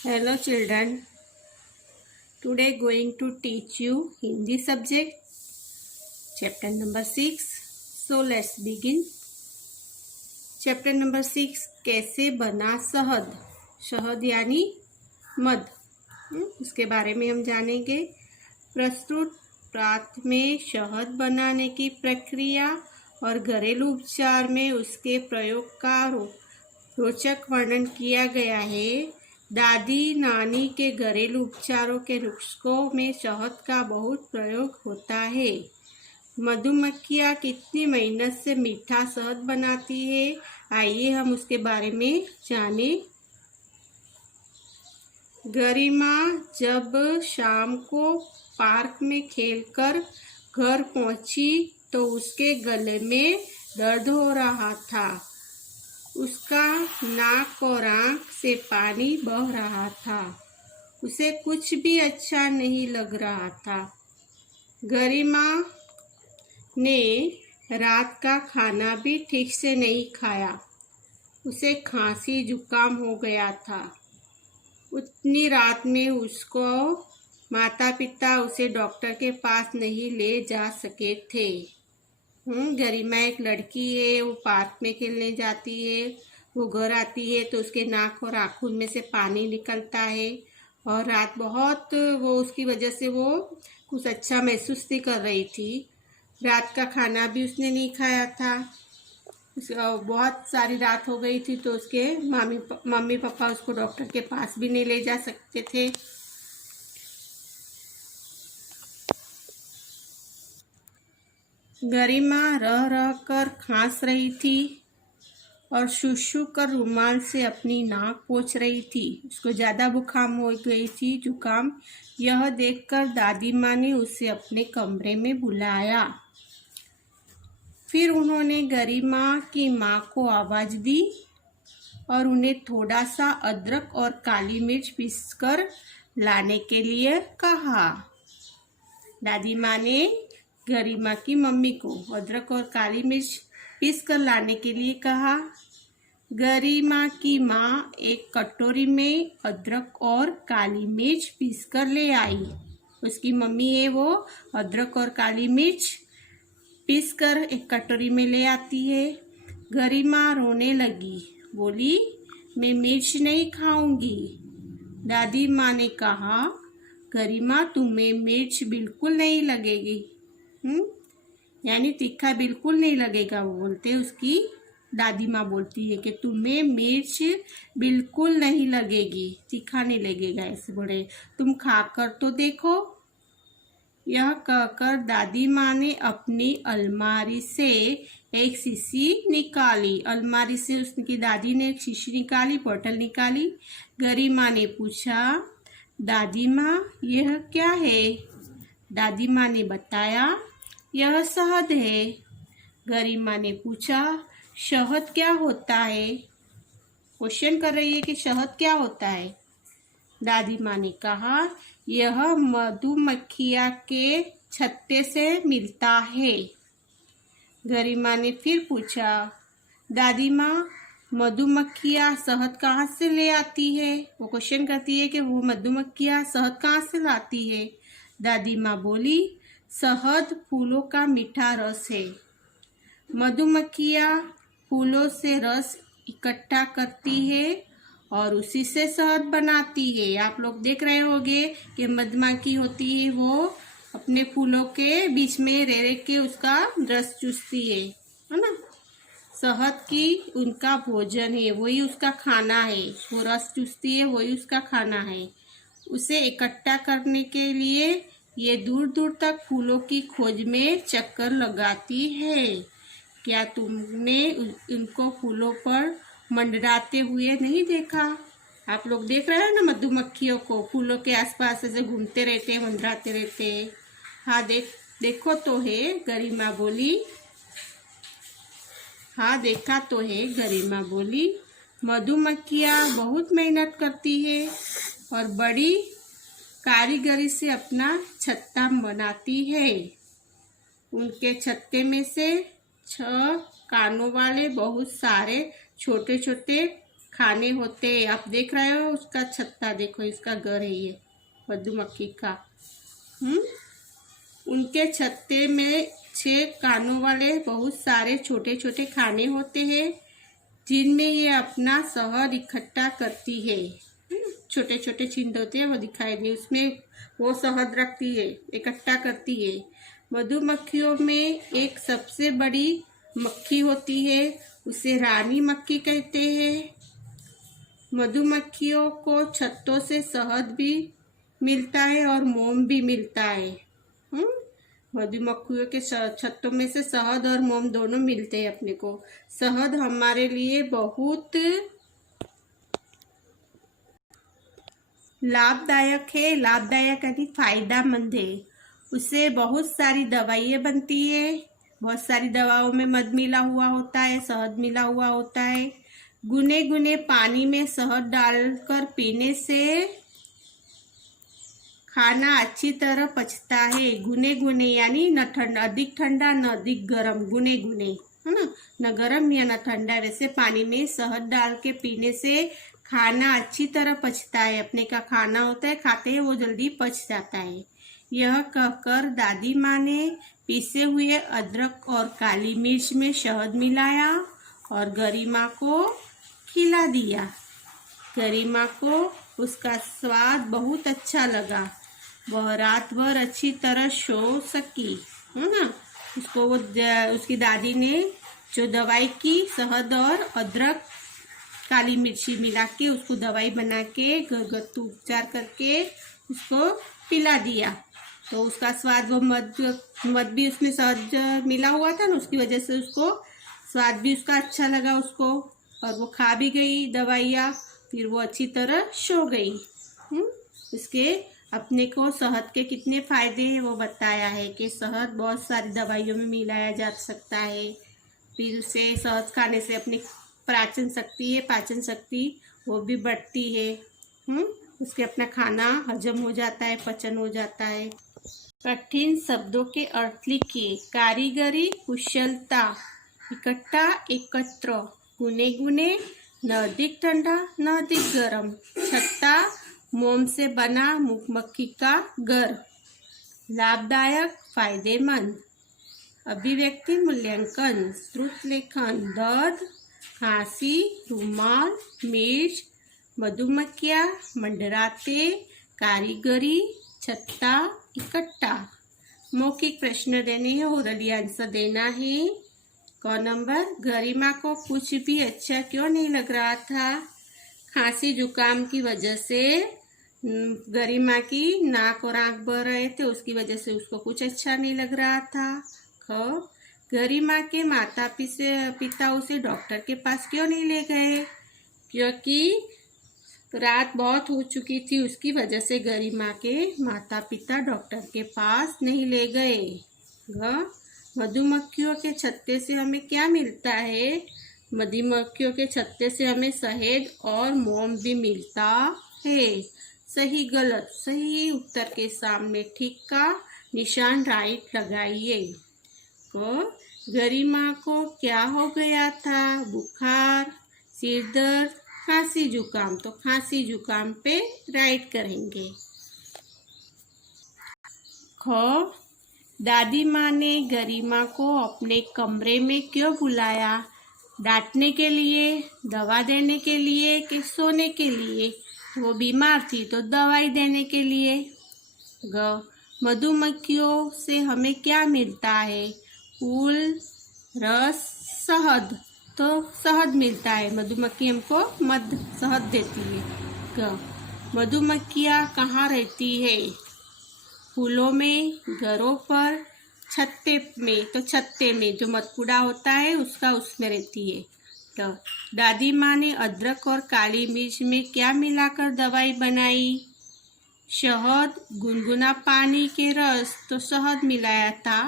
Hello children, today going to teach you Hindi subject chapter number 6. So let's begin. Chapter number 6 कैसे बना शहद। शहद यानी मध, उसके बारे में हम जानेंगे। प्रस्तुत पाठ में शहद बनाने की प्रक्रिया और घरेलू उपचार में उसके प्रयोग का रोचक वर्णन किया गया है। दादी नानी के घरेलू उपचारों के नुस्खों में शहद का बहुत प्रयोग होता है। मधुमक्खियाँ कितनी मेहनत से मीठा शहद बनाती है, आइए हम उसके बारे में जानें। गरिमा जब शाम को पार्क में खेलकर घर पहुंची तो उसके गले में दर्द हो रहा था। उसका नाक और आँख से पानी बह रहा था। उसे कुछ भी अच्छा नहीं लग रहा था। गरिमा ने रात का खाना भी ठीक से नहीं खाया। उसे खांसी जुकाम हो गया था। उतनी रात में उसको माता पिता उसे डॉक्टर के पास नहीं ले जा सके थे। गरिमा एक लड़की है, वो पार्क में खेलने जाती है। वो घर आती है तो उसके नाक और आँखों में से पानी निकलता है और रात बहुत वो उसकी वजह से वो कुछ अच्छा महसूस नहीं कर रही थी। रात का खाना भी उसने नहीं खाया था। बहुत सारी रात हो गई थी तो उसके मम्मी पापा उसको डॉक्टर के पास भी नहीं ले जा सकते थे। गरिमा रह रह कर खांस रही थी और शुशु कर रुमाल से अपनी नाक पोंछ रही थी। उसको ज़्यादा बुखार हो गई थी, जुकाम। यह देखकर दादी माँ ने उसे अपने कमरे में बुलाया। फिर उन्होंने गरिमा की माँ को आवाज़ दी और उन्हें थोड़ा सा अदरक और काली मिर्च पीसकर लाने के लिए कहा। दादी माँ ने गरिमा की मम्मी को अदरक और काली मिर्च पीस कर लाने के लिए कहा। गरिमा की माँ एक कटोरी में अदरक और काली मिर्च पीस कर ले आई। उसकी मम्मी है वो अदरक और काली मिर्च पीस कर एक कटोरी में ले आती है। गरिमा रोने लगी, बोली मैं मिर्च नहीं खाऊंगी। दादी माँ ने कहा, गरिमा तुम्हें मिर्च बिल्कुल नहीं लगेगी। यानी तीखा बिल्कुल नहीं लगेगा। वो बोलते उसकी दादी माँ बोलती है कि तुम्हें मिर्च बिल्कुल नहीं लगेगी, तीखा नहीं लगेगा। ऐसे बोले, तुम खाकर तो देखो। यह कहकर दादी माँ ने अपनी अलमारी से एक शीशी निकाली। अलमारी से उसकी दादी ने एक शीशी निकाली, बोतल निकाली। गरिमा ने पूछा, दादी माँ यह क्या है? दादी माँ ने बताया, यह शहद है। गरिमा ने पूछा, शहद क्या होता है? क्वेश्चन कर रही है कि शहद क्या होता है। दादी माँ ने कहा, यह मधुमक्खियाँ के छत्ते से मिलता है। गरिमा ने फिर पूछा, दादी माँ मधुमक्खियाँ शहद कहाँ से ले आती है? वो क्वेश्चन करती है कि वो मधुमक्खियाँ शहद कहाँ से लाती है। दादी माँ बोली, शहद फूलों का मीठा रस है। मधुमक्खियाँ फूलों से रस इकट्ठा करती है और उसी से शहद बनाती है। आप लोग देख रहे होंगे कि मधुमक्खी होती है, वो अपने फूलों के बीच में रह रह के उसका रस चूसती है ना। शहद की उनका भोजन है, वही उसका खाना है। वो रस चूसती है, वही उसका खाना है। उसे इकट्ठा करने के लिए ये दूर दूर तक फूलों की खोज में चक्कर लगाती है। क्या तुमने उनको फूलों पर मंडराते हुए नहीं देखा? आप लोग देख रहे हैं ना मधुमक्खियों को, फूलों के आसपास ऐसे घूमते रहते हैं, मंडराते रहते हैं। हाँ देखो तो है, गरिमा बोली। हाँ देखा तो है, गरिमा बोली। मधुमक्खियाँ बहुत मेहनत करती है और बड़ी कारीगरी से अपना छत्ता बनाती है। उनके छत्ते में से 6 कानों वाले बहुत सारे छोटे छोटे खाने होते हैं। आप देख रहे हो उसका छत्ता, देखो इसका घर है ये मधुमक्खी का। उनके छत्ते में 6 कानों वाले बहुत सारे छोटे छोटे खाने होते हैं जिनमें ये अपना शहद इकट्ठा करती है। छोटे छोटे छिंद होते हैं वो दिखाई दे, उसमें वो शहद रखती है, इकट्ठा करती है। मधुमक्खियों में एक सबसे बड़ी मक्खी होती है, उसे रानी मक्खी कहते हैं। मधुमक्खियों को छत्तों से शहद भी मिलता है और मोम भी मिलता है। मधुमक्खियों के छत्तों में से शहद और मोम दोनों मिलते हैं अपने को। शहद हमारे लिए बहुत लाभदायक है। लाभदायक यानी फायदेमंद है। उससे बहुत सारी दवाइयाँ बनती है। बहुत सारी दवाओं में मध मिला हुआ होता है, शहद मिला हुआ होता है। गुने गुने पानी में शहद डालकर पीने से खाना अच्छी तरह पचता है। गुने गुने यानी न ठंडा, अधिक ठंडा न अधिक गर्म, गुने गुने, है ना, न गर्म या न ठंडा। वैसे पानी में शहद डाल के पीने से खाना अच्छी तरह पचता है। अपने का खाना होता है, खाते हैं वो जल्दी पच जाता है। यह कहकर दादी माँ ने पीसे हुए अदरक और काली मिर्च में शहद मिलाया और गरिमा को खिला दिया। गरिमा को उसका स्वाद बहुत अच्छा लगा। वह रात भर अच्छी तरह सो सकी, है ना। उसको वो उसकी दादी ने जो दवाई की, शहद और अदरक काली मिर्ची मिला के उसको दवाई बना के घरगथ्थू उपचार करके उसको पिला दिया। तो उसका स्वाद, वो मध भी उसमें शहद मिला हुआ था ना, उसकी वजह से उसको स्वाद भी उसका अच्छा लगा उसको, और वो खा भी गई दवाइयाँ। फिर वो अच्छी तरह सो गई। इसके अपने को शहद के कितने फायदे हैं वो बताया है कि शहद बहुत सारी दवाइयों में मिलाया जा सकता है। फिर उसे शहद खाने से अपनी पाचन शक्ति वो भी बढ़ती है। उसके अपना खाना हजम हो जाता है, पचन हो जाता है। कठिन शब्दों के अर्थ लिखिए। कारीगरी, कुशलता, इकट्ठा, एकत्र, गुने गुने, न अधिक ठंडा न अधिक गर्म, छत्ता, मोम से बना मधुमक्खी का घर, लाभदायक, फायदेमंद, अभिव्यक्ति मूल्यांकन, श्रुत लेखन, दर्द, खांसी, रुमाल, मिर्च, मधुमक्खियाँ, मंडराते, कारीगरी, छत्ता, इकट्ठा। मौखिक प्रश्न देने हैं, ओरली आंसर देना है। क नंबर, गरिमा को कुछ भी अच्छा क्यों नहीं लग रहा था? खांसी जुकाम की वजह से गरिमा की नाक और आंख बह रहे थे, उसकी वजह से उसको कुछ अच्छा नहीं लग रहा था। ख, गरिमा के माता पिता उसे डॉक्टर के पास क्यों नहीं ले गए? क्योंकि रात बहुत हो चुकी थी, उसकी वजह से गरिमा के माता पिता डॉक्टर के पास नहीं ले गए। ग, मधुमक्खियों के छत्ते से हमें क्या मिलता है? मधुमक्खियों के छत्ते से हमें शहद और मोम भी मिलता है। सही गलत, सही उत्तर के सामने ठीक का निशान राइट लगाइए। क, गरिमा को क्या हो गया था? बुखार, सिर दर्द, खांसी जुकाम, तो खांसी जुकाम पे राइट करेंगे। ख, दादी माँ ने गरिमा को अपने कमरे में क्यों बुलाया? डांटने के लिए, दवा देने के लिए कि सोने के लिए? वो बीमार थी तो दवाई देने के लिए। ग, मधुमक्खियों से हमें क्या मिलता है? फूल, रस, शहद, तो शहद मिलता है। मधुमक्खी हमको शहद देती है। ग, मधुमक्खियाँ कहाँ रहती है? फूलों में, घरों पर, छत्ते में, तो छत्ते में जो मधुकुड़ा होता है उसका, उसमें रहती है। तो दादी माँ ने अदरक और काली मिर्च में क्या मिलाकर दवाई बनाई? शहद, गुनगुना पानी के रस, तो शहद मिलाया था।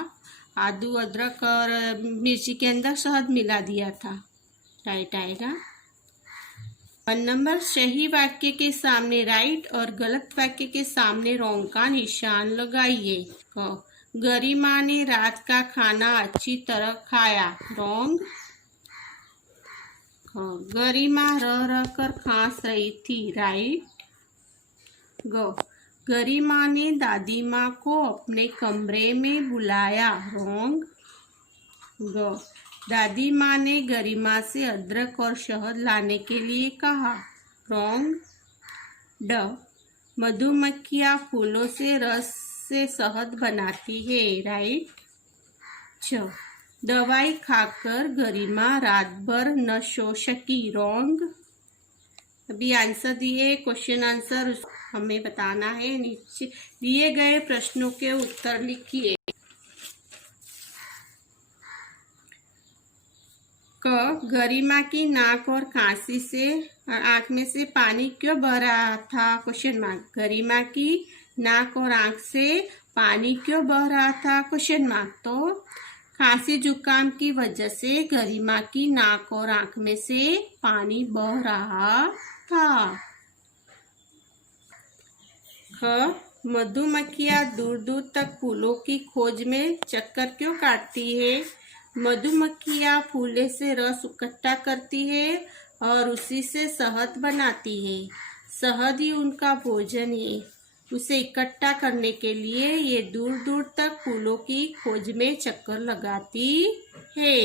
आदू, अदरक और मिर्ची के अंदर शहद मिला दिया था। राइट आएगा। 1 नंबर, सही वाक्य के सामने राइट और गलत वाक्य के सामने रॉन्ग का निशान लगाइए। क, गरिमा ने रात का खाना अच्छी तरह खाया, रॉन्ग। गरिमा रह रह कर खांस रही थी, राइट। ग गरिमा ने दादी माँ को अपने कमरे में बुलाया, रॉन्ग। ग दादी माँ ने गरिमा से अदरक और शहद लाने के लिए कहा, रॉन्ग। ड मधुमक्खियाँ फूलों से रस से शहद बनाती है, राइट। छ दवाई खाकर गरिमा रात भर न सो सकी, रॉन्ग। अभी आंसर दिए, क्वेश्चन आंसर हमें बताना है। नीचे दिए गए प्रश्नों के उत्तर लिखिए। क गरिमा की नाक और खांसी से आंख में से पानी क्यों बह रहा था, क्वेश्चन मार्क। गरिमा की नाक और आंख से पानी क्यों बह रहा था, क्वेश्चन मार्क। तो खांसी जुकाम की वजह से गरिमा की नाक और आंख में से पानी बह रहा था। ख मधुमक्खियाँ दूर दूर तक फूलों की खोज में चक्कर क्यों काटती है। मधुमक्खियाँ फूले से रस इकट्ठा करती है और उसी से शहद बनाती है। शहद ही उनका भोजन है। उसे इकट्ठा करने के लिए ये दूर दूर तक फूलों की खोज में चक्कर लगाती है।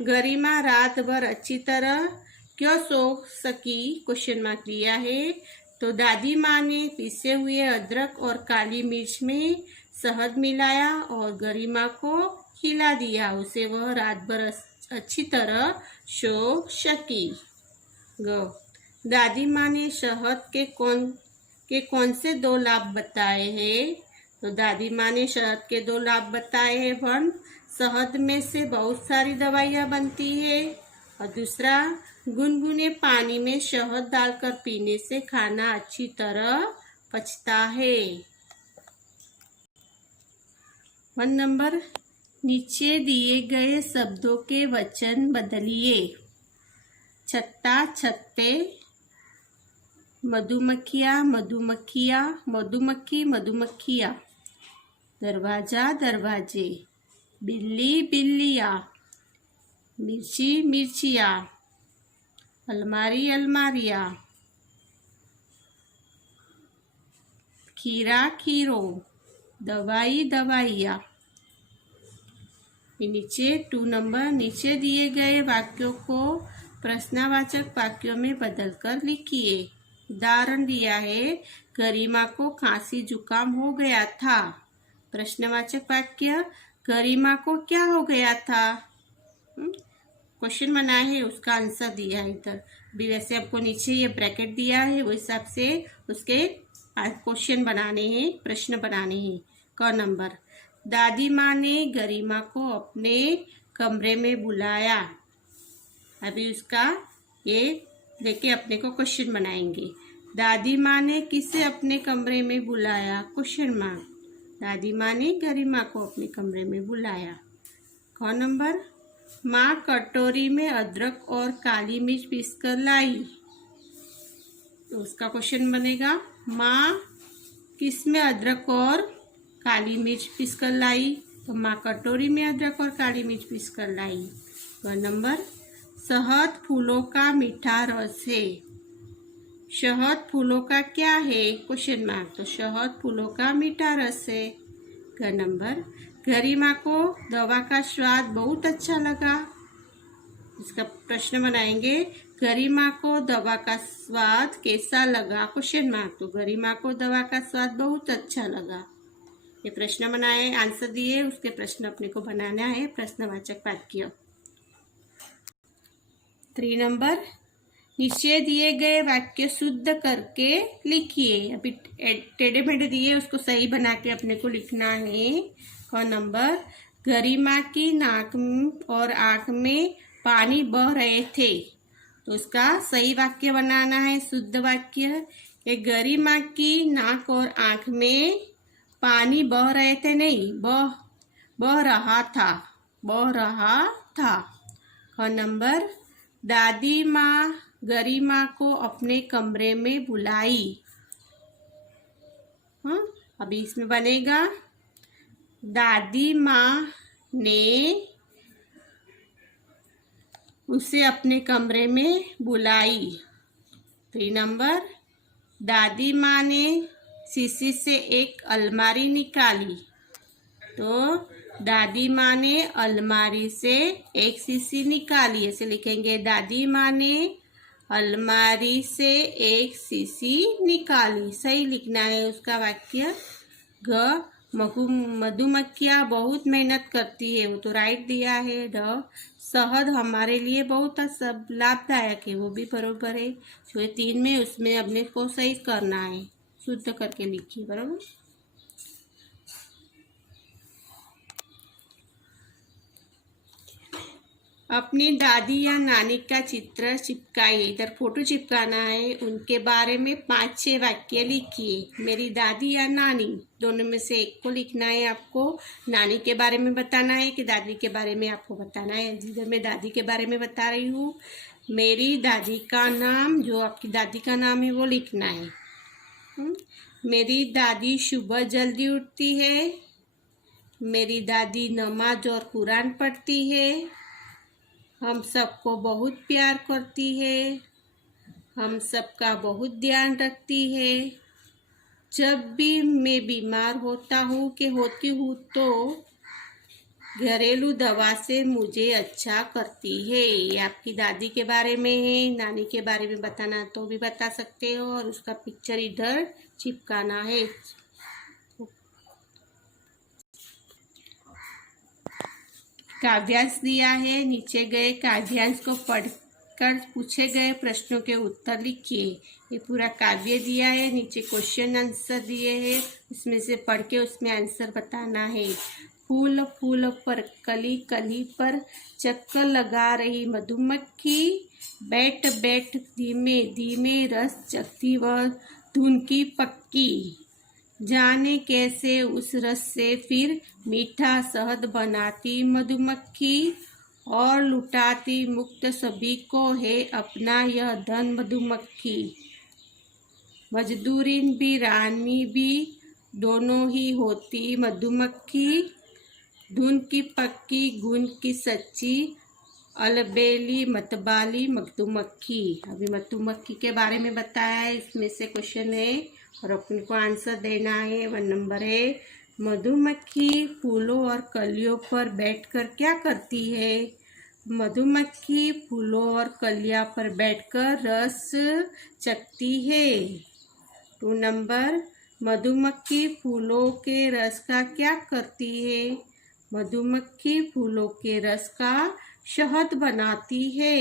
गरिमा रात भर अच्छी तरह क्यों सो सकी, क्वेश्चन मार्क दिया है। तो दादी माँ ने पिसे हुए अदरक और काली मिर्च में शहद मिलाया और गरिमा को खिला दिया, उसे वह रात भर अच्छी तरह सो सकी। दादी माँ ने शहद के कौन से 2 लाभ बताए हैं। तो दादी माँ ने शहद के 2 लाभ बताए हैं। 1, शहद में से बहुत सारी दवाइयाँ बनती है और दूसरा, गुनगुने पानी में शहद डालकर पीने से खाना अच्छी तरह पचता है। 1 नंबर, नीचे दिए गए शब्दों के वचन बदलिए। छत्ता, छत्ते। मधुमक्खियाँ, मधुमक्खियाँ। मधुमक्खी, मधुमक्खियाँ। दरवाजा, दरवाजे। बिल्ली, बिल्लियाँ। मिर्ची, मिर्चियाँ। अलमारी, अलमारियाँ। खीरा, खीरो। दवाई, दवाइयाँ। नीचे 2 नंबर, नीचे दिए गए वाक्यों को प्रश्नवाचक वाक्यों में बदलकर लिखिए। उदाहरण दिया है, गरिमा को खांसी जुकाम हो गया था। प्रश्नवाचक वाक्य, गरिमा को क्या हो गया था। क्वेश्चन बना है, उसका आंसर दिया है इधर भी। वैसे आपको नीचे ये ब्रैकेट दिया है, वो हिसाब से उसके क्वेश्चन बनाने हैं, प्रश्न बनाने हैं। क नंबर, दादी माँ ने गरिमा को अपने कमरे में बुलाया। अभी उसका ये लेके अपने को क्वेश्चन बनाएंगे। दादी माँ ने किसे अपने कमरे में बुलाया, क्वेश्चन मार्क। दादी माँ ने गरिमा को अपने कमरे में बुलाया। क नंबर, माँ कटोरी में अदरक और काली मिर्च पीसकर लाई। तो उसका क्वेश्चन बनेगा, माँ किस में अदरक और काली मिर्च पीसकर लाई। तो माँ कटोरी में अदरक और काली मिर्च पीसकर लाई। 2 नंबर, शहद फूलों का मीठा रस है। शहद फूलों का क्या है, क्वेश्चन मार्क। तो शहद फूलों का मीठा रस है। 2 नंबर, गरिमा को दवा का स्वाद बहुत अच्छा लगा। इसका प्रश्न बनाएंगे, गरिमा को दवा का स्वाद कैसा लगा, क्वेश्चन मार्क। तो गरिमा को दवा का स्वाद बहुत अच्छा लगा। ये प्रश्न बनाए, आंसर दिए, उसके प्रश्न अपने को बनाना है, प्रश्नवाचक वाक्य। 3 नंबर, नीचे दिए गए वाक्य शुद्ध करके लिखिए। अभी टेढ़े मेढ़े दिए, उसको सही बना के अपने को लिखना है। क नंबर, गरिमा की नाक और आंख में पानी बह रहे थे। तो उसका सही वाक्य बनाना है, शुद्ध वाक्य। ये गरिमा की नाक और आंख में पानी बह रहे थे, नहीं बह रहा था, बह रहा था। ख नंबर, दादी माँ गरिमा को अपने कमरे में बुलाई। हाँ, अभी इसमें बनेगा, दादी माँ ने उसे अपने कमरे में बुलाई। 3 नंबर, दादी माँ ने शीशी से एक अलमारी निकाली। तो दादी माँ ने अलमारी से एक शीशी निकाली, ऐसे लिखेंगे, दादी माँ ने अलमारी से एक शीशी निकाली। सही लिखना है उसका वाक्य। ग, मधुमक्खियाँ बहुत मेहनत करती है, वो तो राइट दिया है। द, शहद हमारे लिए बहुत सब लाभदायक है, वो भी बरोबर है। जो 3 में उसमें अपने को सही करना है, शुद्ध करके लिखिए, बरोबर। अपनी दादी या नानी का चित्र चिपकाइए। इधर फोटो चिपकाना है, उनके बारे में 5-6 वाक्य लिखिए। मेरी दादी या नानी, दोनों में से एक को लिखना है आपको। नानी के बारे में बताना है कि दादी के बारे में आपको बताना है। जिधर मैं दादी के बारे में बता रही हूँ, मेरी दादी का नाम, जो आपकी दादी का नाम है वो लिखना है। मेरी दादी सुबह जल्दी उठती है। मेरी दादी नमाज और कुरान पढ़ती है। हम सबको बहुत प्यार करती है। हम सबका बहुत ध्यान रखती है। जब भी मैं बीमार होता हूँ तो घरेलू दवा से मुझे अच्छा करती है। ये आपकी दादी के बारे में है। नानी के बारे में बताना तो भी बता सकते हो, और उसका पिक्चर इधर चिपकाना है। काव्यांश दिया है, नीचे गए काव्यांश को पढ़कर पूछे गए प्रश्नों के उत्तर लिखिए। ये पूरा काव्य दिया है, नीचे क्वेश्चन आंसर दिए हैं, उसमें से पढ़ के उसमें आंसर बताना है। फूल फूल पर, कली कली पर चक्कर लगा रही मधुमक्खी, बैठ बैठ धीमे धीमे रस चखती वह धुन की पक्की। जाने कैसे उस रस से फिर मीठा शहद बनाती मधुमक्खी, और लुटाती मुक्त सभी को है अपना यह धन मधुमक्खी। मजदूरीन भी रानी भी दोनों ही होती मधुमक्खी, धुन की पक्की गुण की सच्ची, अलबेली मतवाली मधुमक्खी। अभी मधुमक्खी के बारे में बताया है, इसमें से क्वेश्चन है और अपन को आंसर देना है। 1 नंबर है, मधुमक्खी फूलों और कलियों पर बैठकर क्या करती है? मधुमक्खी फूलों और कलियों पर बैठकर रस चखती है। 2 नंबर, मधुमक्खी फूलों के रस का क्या करती है? मधुमक्खी फूलों के रस का शहद बनाती है।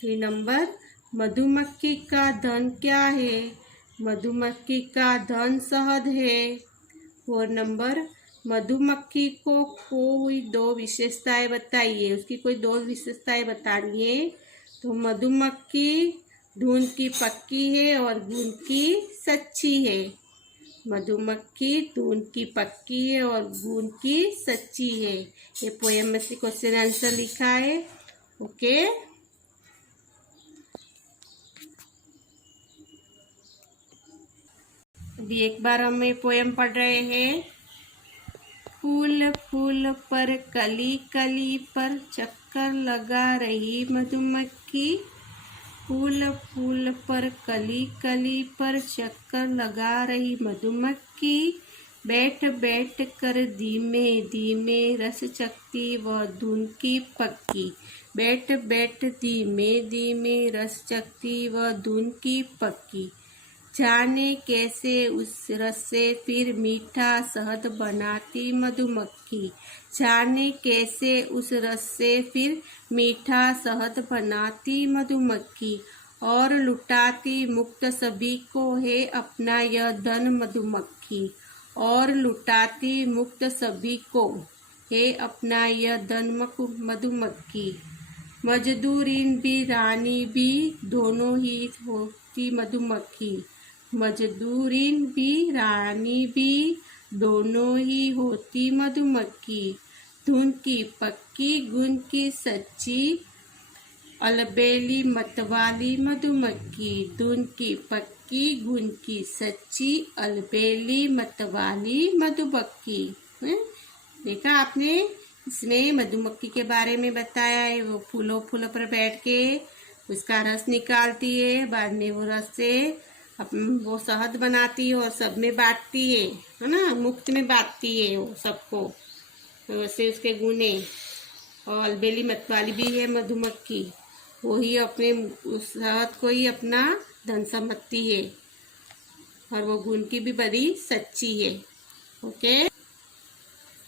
3 नंबर, मधुमक्खी का धन क्या है? मधुमक्खी का धन शहद है। 4 नंबर, मधुमक्खी को कोई 2 विशेषताएं बताइए। उसकी कोई 2 विशेषताएं बतानी है। तो मधुमक्खी धुन की पक्की है और गुण की सच्ची है। मधुमक्खी धुन की पक्की है और गुण की सच्ची है। ये पोएम में से क्वेश्चन आंसर लिखा है। ओके, अभी एक बार हम ये पोएम पढ़ रहे हैं। फूल फूल पर कली कली पर चक्कर लगा रही मधुमक्खी, फूल फूल पर कली कली पर चक्कर लगा रही मधुमक्खी, बैठ बैठ कर धीमे धीमे रस चखती वह धुन की पक्की। बैठ बैठ धीमे धीमे रस चखती वह धुन की पक्की। जाने कैसे उस रस से फिर मीठा शहद बनाती मधुमक्खी। जाने कैसे उस रस से फिर मीठा शहद बनाती मधुमक्खी, और लुटाती मुक्त सभी को है अपना यह धन मधुमक्खी। और लुटाती मुक्त सभी को है अपना यह धन मधुमक्खी। मजदूरीन भी रानी भी दोनों ही होती मधुमक्खी। मजदूरीन भी रानी भी दोनों ही होती मधुमक्खी। धुन की पक्की गुण की सच्ची, अलबेली मतवाली मधुमक्खी। धुन की पक्की गुण की सच्ची, अलबेली मतवाली मधुमक्खी। देखा आपने, इसमें मधुमक्खी के बारे में बताया है। वो फूलों पर बैठ के उसका रस निकालती है, बाद में वो रस से वो शहद बनाती है और सब में बांटती है ना, मुफ्त में बांटती है वो सबको। तो वैसे उसके गुने। और अलबेली मतवाली भी है मधुमक्खी, वो ही अपने उस शहद को ही अपना धन समझती है और वो गुण की भी बड़ी सच्ची है। ओके।